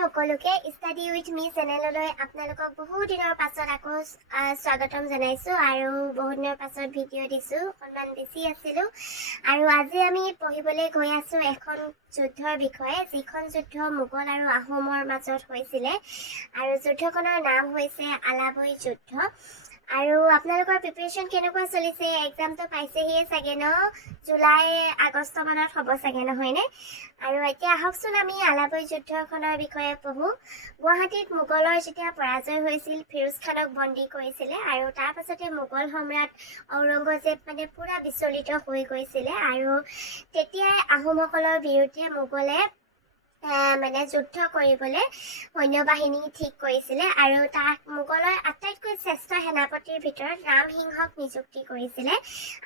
সকলোকে study with মি চেনেললৈ আপোনালোকক বহু দিনৰ পাছত আকৌ স্বাগতম জনাইছোঁ আৰু বহু দিনৰ পাছত ভিডিঅ' দিছোঁ। অকণমান বেছি আছিলোঁ আৰু আজি আমি পঢ়িবলৈ গৈ আছোঁ এখন যুদ্ধৰ বিষয়ে, যিখন যুদ্ধ মোগল আৰু আহোমৰ মাজত হৈছিলে আৰু যুদ্ধখনৰ নাম হৈছে আলাবৈ যুদ্ধ। আৰু আপোনালোকৰ প্ৰিপাৰেশ্যন কেনেকুৱা চলিছে? এক্সামটো পাইছেহিয়ে চাগে ন? জুলাই আগষ্ট মানত হ'ব চাগে, নহয়নে? আৰু এতিয়া আহকচোন আমি আলাবৈ যুদ্ধখনৰ বিষয়ে পঢ়োঁ। গুৱাহাটীত মোগলৰ যেতিয়া পৰাজয় হৈছিল, ফিৰোজ খানক বন্দী কৰিছিলে আৰু তাৰ পাছতে মোগল সম্ৰাট ঔৰংগজেব পুৰা বিচলিত হৈ গৈছিলে আৰু তেতিয়াই আহোমসকলৰ বিৰুদ্ধে মোগলে যুদ্ধ কৰিবলৈ সৈন্যবাহিনী ঠিক কৰিছিলে আৰু তাক মোগলৰ আটাইতকৈ শ্ৰেষ্ঠ সেনাপতিৰ ভিতৰত ৰামসিংহক নিযুক্তি কৰিছিলে।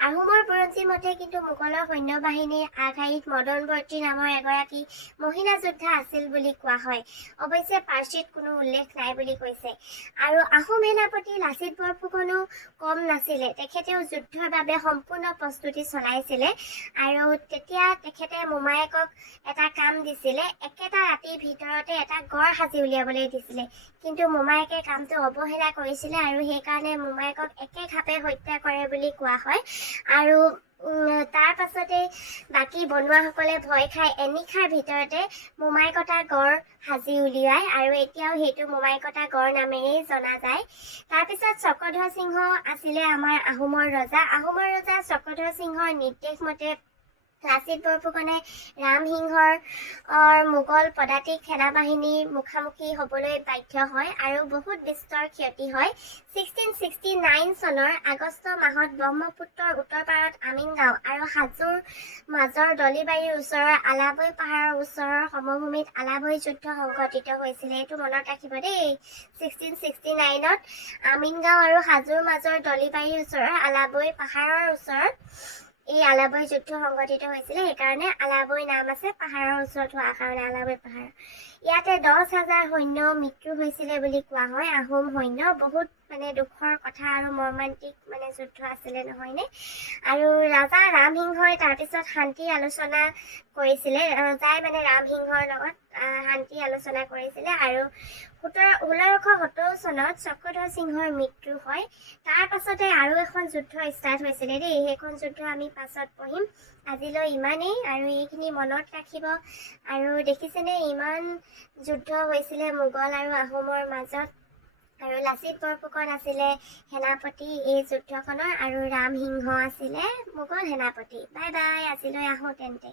আহোমৰ বুৰঞ্জী মতে কিন্তু মোগলৰ সৈন্যবাহিনীৰ আগশাৰীত মদনবৰ্তী নামৰ এগৰাকী মহিলা যোদ্ধা আছিল বুলি কোৱা হয়। অৱশ্যে পাৰ্চীত কোনো উল্লেখ নাই বুলি কৈছে। আৰু আহোম সেনাপতি লাচিত বৰফুকনো কম নাছিলে। তেখেতেও যুদ্ধৰ বাবে সম্পূৰ্ণ প্ৰস্তুতি চলাইছিলে আৰু তেতিয়া তেখেতে মোমায়েকক এটা কাম দিছিলে, একেটা ৰাতিৰ ভিতৰতে এটা গড় সাজি উলিয়াবলৈ দিছিলে, কিন্তু মোমায়েকে কামটো অৱহেলা কৰিছিলে আৰু সেইকাৰণে মোমায়েকক একেঘাপে হত্যা কৰে বুলি কোৱা হয়। আৰু তাৰ পাছতে বাকী বনুৱাসকলে ভয় খাই এনিশাৰ ভিতৰতে মোমায়েকতা গড় সাজি উলিয়ায় আৰু এতিয়াও সেইটো মোমায়েকতা গড় নামেৰেই জনা যায়। তাৰপিছত চক্ৰধৰ সিংহ আছিলে আমাৰ আহোমৰ ৰজা। আহোমৰ ৰজা চক্ৰধৰ সিংহৰ নিৰ্দেশ মতে লাচিত বৰফুকনে ৰামসিংহৰ মোগল পদাতিক সেনাবাহিনীৰ মুখামুখি হ'বলৈ বাধ্য হয় আৰু বহুত বিস্তৰ ক্ষতি হয়। 1669 চনৰ আগষ্ট মাহত ব্ৰহ্মপুত্ৰৰ উত্তৰ পাৰত আমিনগাঁও আৰু হাজোৰ মাজৰ দলিবাৰীৰ ওচৰৰ আলাবৈ পাহাৰৰ ওচৰৰ সমভূমিত আলাবৈ যুদ্ধ সংঘটিত হৈছিলে। এইটো মনত ৰাখিব দেই। 1669ত আমিনগাঁও আৰু হাজোৰ মাজৰ দলিবাৰীৰ ওচৰৰ আলাবৈ পাহাৰৰ ওচৰত এই আলাবৈ যুদ্ধ সংঘটিত হৈছিলে। সেইকাৰণে আলাবৈ নাম আছে, পাহাৰৰ ওচৰত হোৱাৰ কাৰণে আলাবৈ পাহাৰ। ইয়াতে 10,000 সৈন্য মৃত্যু হৈছিলে বুলি কোৱা হয়। আহোম সৈন্য বহুত দুখৰ কথা আৰু মৰ্মান্তিক যুদ্ধ আছিলে, নহয়নে? আৰু ৰজা ৰামসিংহই তাৰপিছত শান্তি আলোচনা কৰিছিলে। ৰজাই ৰামসিংহৰ লগত শান্তি আলোচনা কৰিছিলে আৰু 1670 চনত চক্ৰধৰ সিংহৰ মৃত্যু হয়। তাৰ পাছতে আৰু এখন যুদ্ধ ষ্টাৰ্ট হৈছিলে দেই। সেইখন যুদ্ধ আমি পাছত পঢ়িম। আজিলৈ ইমানেই আৰু এইখিনি মনত ৰাখিব। আৰু দেখিছেনে ইমান যুদ্ধ হৈছিলে মোগল আৰু আহোমৰ মাজত আৰু লাচিত বৰফুকন আছিলে সেনাপতি এই যুদ্ধখনৰ আৰু ৰামসিংহ আছিলে মোগল সেনাপতি। বাই বাই, আজিলৈ আহোঁ তেন্তে।